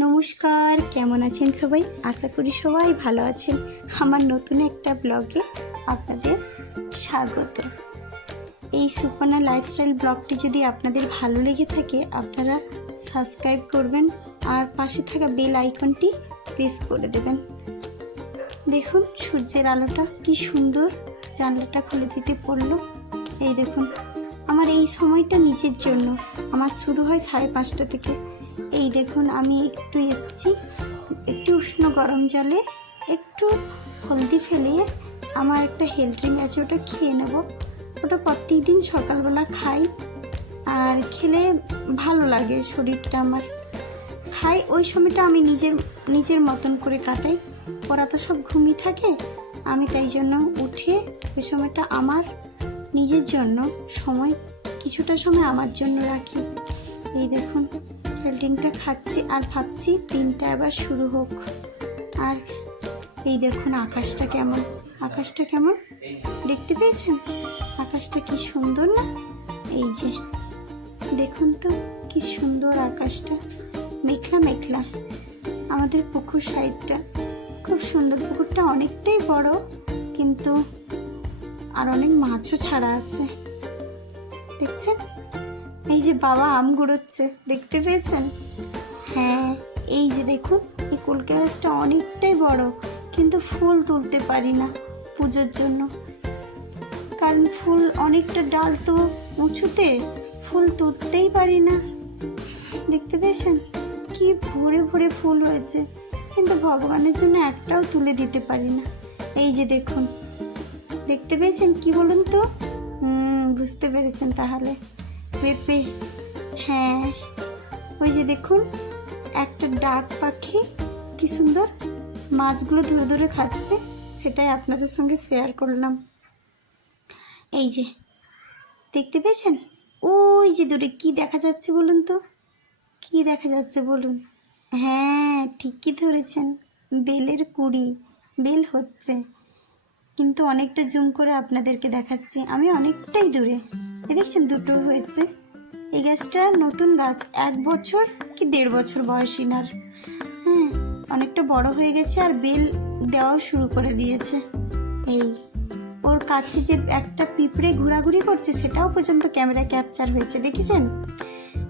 নমস্কার, কেমন আছেন সবাই? আশা করি সবাই ভালো আছেন। আমার নতুন একটা ব্লগে আপনাদের স্বাগত। এই সুপর্ণা লাইফস্টাইল ব্লগটি যদি আপনাদের ভালো লেগে থাকে, আপনারা সাবস্ক্রাইব করবেন আর পাশে থাকা বেল আইকনটি প্রেস করে দেবেন। দেখুন, সূর্যের আলোটা কি সুন্দর। জানলাটা খুলে দিতে পড়ল। এই দেখুন, আমার এই সময়টা নিজের জন্য। আমার শুরু হয় সাড়ে পাঁচটা থেকে। এই দেখুন, আমি একটু এসেছি। একটু উষ্ণ গরম জলে একটু হলদি ফেলিয়ে আমার একটা হেল ড্রিঙ্ক আছে, ওটা খেয়ে নেব। ওটা প্রত্যেক দিন সকালবেলা খাই আর খেলে ভালো লাগে শরীরটা আমার। খাই, ওই সময়টা আমি নিজের নিজের মতন করে কাটাই। ওরা তো সব ঘুমিয়ে থাকে, আমি তাই জন্য উঠে ওই সময়টা আমার নিজের জন্য সময়, কিছুটা সময় আমার জন্য রাখি। এই দেখুন। হেল্ডিংটা খাচ্ছি আর ভাবছি দিনটা এবার শুরু হোক। আর এই দেখুন আকাশটা কেমন। আকাশটা কেমন? দেখতে পেয়েছেন? আকাশটা কি সুন্দর না? এই যে, দেখুন তো কি সুন্দর আকাশটা। মেঘলা মেঘলা। আমাদের পুকুর সাইডটা খুব সুন্দর। পুকুরটা অনেকটাই বড়, কিন্তু আর অনেক মাছও ছাড়া আছে। দেখছেন? এই যে বাবা আম গুড়োচ্ছে, দেখতে পেয়েছেন? হ্যাঁ এই যে দেখুন, এই কলকে গাছটা অনেকটাই বড়, কিন্তু ফুল তুলতে পারি না পুজোর জন্য। কারণ ফুল অনেকটা ডাল তো উঁচুতে ফুল তুলতেই পারি না। দেখতে পেয়েছেন? কি ভরে ভরে ফুল হয়েছে, কিন্তু ভগবানের জন্য একটাও তুলে দিতে পারি না। এই যে দেখুন, দেখতে পেয়েছেন কি বলুন তো? বুঝতে পেরেছেন তাহলে। পেঁপে হ্যাঁ। ওই যে দেখুন, একটা ডাক পাখি কি সুন্দর মাছগুলো ধরে ধরে খাচ্ছে। সেটাই আপনাদের সঙ্গে শেয়ার করলাম। এই যে, দেখতে পেয়েছেন? ওই যে দূরে কি দেখা যাচ্ছে বলুন তো? কি দেখা যাচ্ছে বলুন? হ্যাঁ ঠিকই ধরেছেন। বেলের কুড়ি, বেল হচ্ছে। কিন্তু অনেকটা জুম করে আপনাদেরকে দেখাচ্ছি। আমি অনেকটাই দূরে। দেখছেন, দুটো হয়েছে। এই গাছটা নতুন গাছ, এক বছর কি দেড় বছর বয়সীনার হ্যাঁ অনেকটা বড় হয়ে গেছে আর বেল দেওয়াও শুরু করে দিয়েছে। এই, ওর কাছে যে একটা পিঁপড়ে ঘোরাঘুরি করছে, সেটাও পর্যন্ত ক্যামেরা ক্যাপচার হয়েছে, দেখেছেন?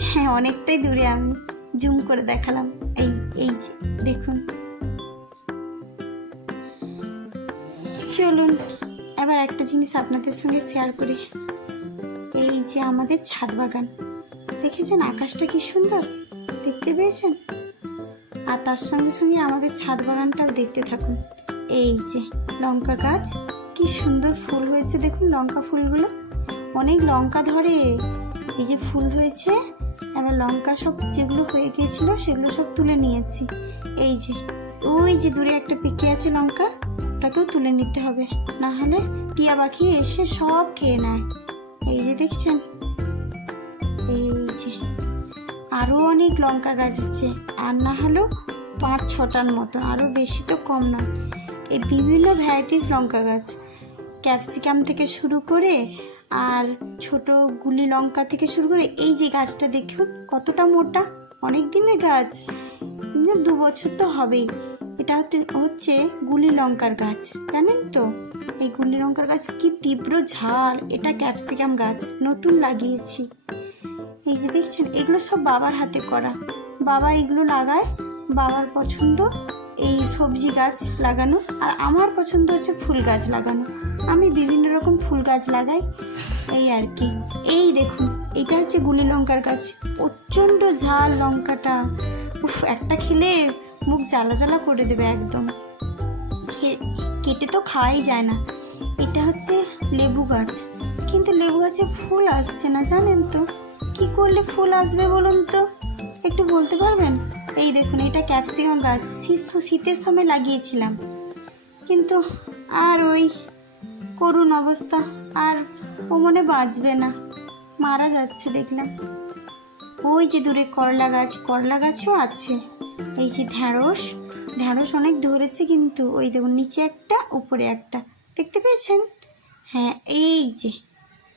হ্যাঁ অনেকটাই দূরে আমি জুম করে দেখালাম। এই এই যে, দেখুন। চলুন, এবার একটা জিনিস আপনাদের সঙ্গে শেয়ার করি। যে আমাদের ছাদ বাগান। দেখেছেন আকাশটা কি সুন্দর? দেখতে পেয়েছেন? আর তার সঙ্গে সঙ্গে আমাদের ছাদ বাগানটাও দেখতে থাকুন। এই যে লঙ্কা গাছ, কি সুন্দর ফুল হয়েছে দেখুন লঙ্কা ফুলগুলো। অনেক লঙ্কা ধরে। এই যে ফুল হয়েছে, এবার লঙ্কা সব যেগুলো হয়ে গিয়েছিল সেগুলো সব তুলে নিয়েছি। এই যে, ওই যে দূরে একটা পেকে আছে লঙ্কা, ওটাকেও তুলে নিতে হবে। না হলে টিয়া পাখি এসে সব খেয়ে নেয়। এই যে দেখছেন? এই যে আরও অনেক লঙ্কা গাছ আছে। আর না হলেও পাঁচ ছটার মতো আরও বেশি তো কম না এই বিভিন্ন ভ্যারাইটিস লঙ্কা গাছ। ক্যাপসিকাম থেকে শুরু করে আর ছোট গুলি লঙ্কা থেকে শুরু করে এই যে গাছটা দেখুন, কতটা মোটা, অনেক দিনের গাছ। দু বছর তো হবেই। এটা হচ্ছে- গুলি লঙ্কার গাছ, জানেন তো? এই গুলি লঙ্কার গাছ কি তীব্র ঝাল, এটা ক্যাপসিকাম গাছ, নতুন লাগিয়েছি। এই যে দেখছেন, এগুলো সব বাবার হাতে করা। বাবা এগুলো লাগায়, বাবার পছন্দ এই সবজি গাছ লাগানো, আর আমার পছন্দ হচ্ছে ফুল গাছ লাগানো। আমি বিভিন্ন রকম ফুল গাছ লাগাই, এই আর কি। এই দেখুন, এটা হচ্ছে গুলি লঙ্কার গাছ। প্রচণ্ড ঝাল লঙ্কাটা। উফ, একটা খেলে মুখ জ্বালা জ্বালা করে দেবে একদম। কেটে তো খাওয়াই যায় না। এটা হচ্ছে লেবু গাছ। কিন্তু লেবু গাছে ফুল আসছে না, জানেন তো? কি করলে ফুল আসবে বলুন তো? একটু বলতে পারবেন? এই দেখুন, এটা ক্যাপসিকাম গাছ। শীত শীতের সময় লাগিয়েছিলাম। কিন্তু আর ওই করুণ অবস্থা, আর ও মনে বাঁচবে না। মারা যাচ্ছে, দেখলাম। ওই যে দূরে করলা গাছ, করলা গাছও আছে। এই যে ঢ্যাঁড়স ঢ্যাঁড়স অনেক ধরেছে কিন্তু ওই দেখুন, নিচে একটা, উপরে একটা। দেখতে পেয়েছেন? হ্যাঁ এই যে।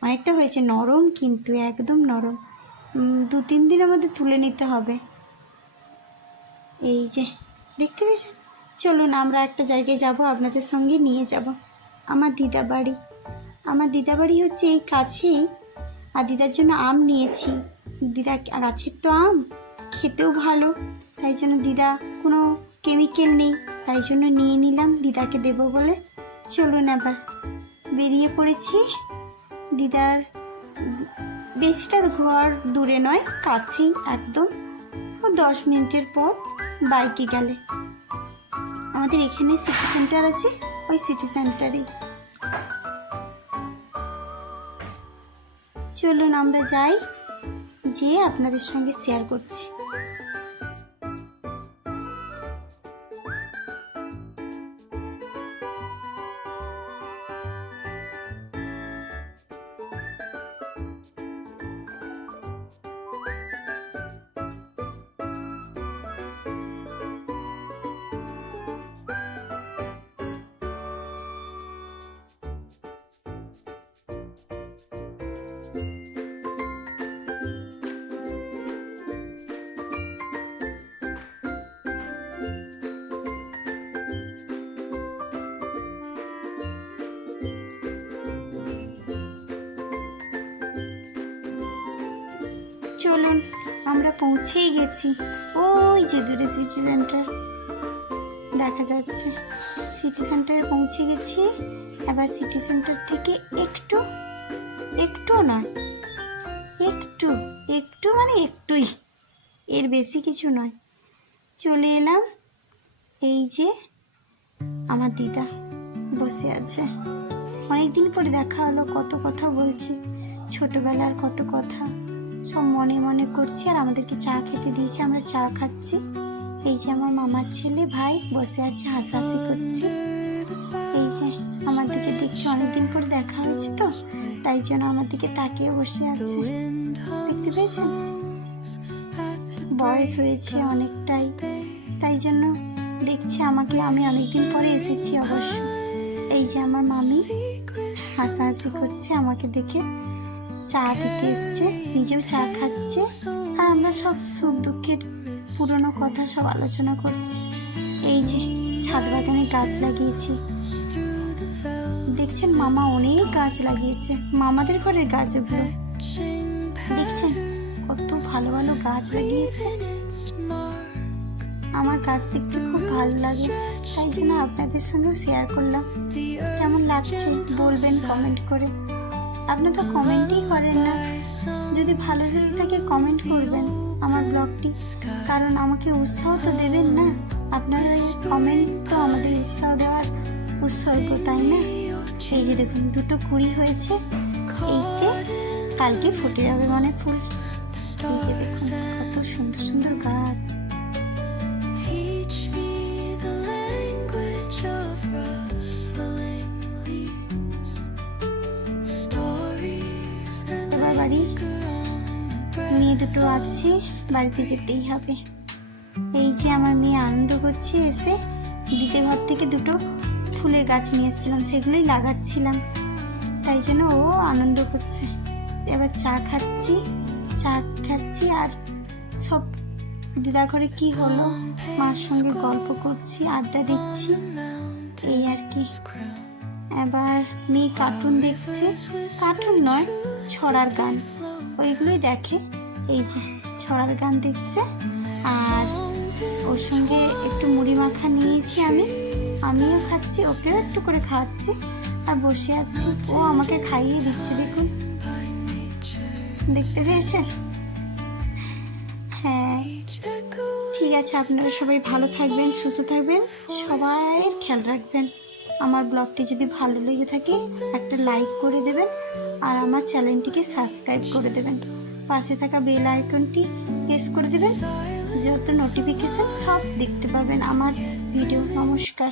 অনেকটা হয়েছে, নরম কিন্তু, একদম নরম। দু, তিন দিনের মধ্যে তুলে নিতে হবে। এই যে, দেখতে পেয়েছেন? চলুন, আমরা একটা জায়গায় যাব, আপনাদের সঙ্গে নিয়ে যাব। আমার দিদা বাড়ি। আমার দিদা বাড়ি হচ্ছে এই কাছেই। আর দিদার জন্য আম নিয়েছি। দিদা গাছের তো আম? খেতেও ভালো। তাই জন্য দিদা কোনো কেমিক্যাল নেই। তাই জন্য নিয়ে নিলাম, দিদাকে দেবো বলে। চলুন আবার বেরিয়ে পড়েছি। দিদার বেশিটা ঘর দূরে নয়, কাছেই একদম। দশ মিনিটের পথ বাইকে গেলে। আমাদের এখানে সিটি সেন্টার আছে, ওই সিটি সেন্টারেই চলুন আমরা যাই। যেয়ে আপনাদের সঙ্গে শেয়ার করছি। চলুন, আমরা পৌঁছেই গেছি। ওই যে দূরে সিটি সেন্টার দেখা যাচ্ছে সিটি সেন্টারে পৌঁছে গেছি। এবার সিটি সেন্টার থেকে একটু একটু নয়, একটু একটু মানে একটুই। এর বেশি কিছু নয়। চলে এলাম, এই যে আমার দিদা বসে আছে। অনেকদিন পরে দেখা হলো, কত কথা বলছি। ছোটবেলার কত কথা। সব মনে মনে করছি আর আমাদেরকে চা খেতে দিয়েছে, আমরা চা খাচ্ছি। এই যে আমার মামার ছেলে ভাই বসে আছে, হাসাহাসি করছে। এই যে আমার দিকে দেখছি, অনেকদিন পর দেখা হয়েছে তো, তাই জন্য আমার দিকে তাকিয়ে বসে আছে। দেখতে পেয়েছেন? বয়স হয়েছে অনেকটাই, তাই জন্য দেখছি আমাকে, আমি অনেকদিন পরে এসেছি অবশ্য। এই যে আমার মামি হাসাহাসি করছে আমাকে দেখে। চা দিতে এসছে, নিজেও চা খাচ্ছে। আর আমরা সব সুখ দুঃখের পুরনো কথা সব আলোচনা করছি। এই যে ছাদ বাগানে গাছ লাগিয়েছি। দেখছেন মামা অনেক গাছ লাগিয়েছে। মামাদের ঘরের গাছ ওগুলো দেখছেন কত ভালো ভালো গাছ লাগিয়েছে। আমার গাছ দেখতে খুব ভালো লাগে। তাই জন্য আপনাদের সঙ্গেও শেয়ার করলাম। কেমন লাগছে বলবেন কমেন্ট করে। আপনি তো কমেন্টই করেন না। যদি ভালো লেগে থাকে কমেন্ট করবেন আমার ব্লগটি। কারণ আমাকে উৎসাহ তো দেবেন না। আপনাদের কমেন্ট তো আমাদের উৎসাহ দেওয়ার উৎসর্গ, তাই না? এই যে দেখুন, দুটো কুড়ি হয়েছে। এইতে কালকে ফুটে যাবে মানে ফুল। এই যে দেখুন, কত সুন্দর সুন্দর গাছ। দুটো আছে, বাড়িতে যেতেই হবে। এই যে আমার মেয়ে আনন্দ করছে, এসে দিতে ঘর থেকে দুটো ফুলের গাছ নিয়ে এসেছিলাম, সেগুলোই লাগাচ্ছিলাম। তাই জন্য ও আনন্দ করছে। এবার চা খাচ্ছি চা খাচ্ছি আর সব দিদা ঘরে কি হলো, মার সঙ্গে গল্প করছি, আড্ডা দিচ্ছি, এই আর কি। এবার মেয়ে কার্টুন দেখছে। কার্টুন নয়, ছড়ার গান। ওইগুলোই দেখে। এই যে ছড়ার গান দেখছে। আর ওর সঙ্গে একটু মুড়ি মাখা নিয়েছি আমি। আমিও খাচ্ছি, ওকেও একটু করে খাওয়াচ্ছি। আর বসে আছি। ও আমাকে খাইয়ে দিচ্ছে, দেখুন। দেখতে পেয়েছেন? হ্যাঁ। ঠিক আছে, আপনারা সবাই ভালো থাকবেন, সুস্থ থাকবেন। সবাই খেয়াল রাখবেন। আমার ব্লগটি যদি ভালো লেগে থাকে, একটা লাইক করে দেবেন। আর আমার চ্যানেলটিকে সাবস্ক্রাইব করে দেবেন। পাশে থাকা বেল আইকনটি প্রেস করে দেবেন, যত নোটিফিকেশান সব দেখতে পাবেন আমার ভিডিও নমস্কার।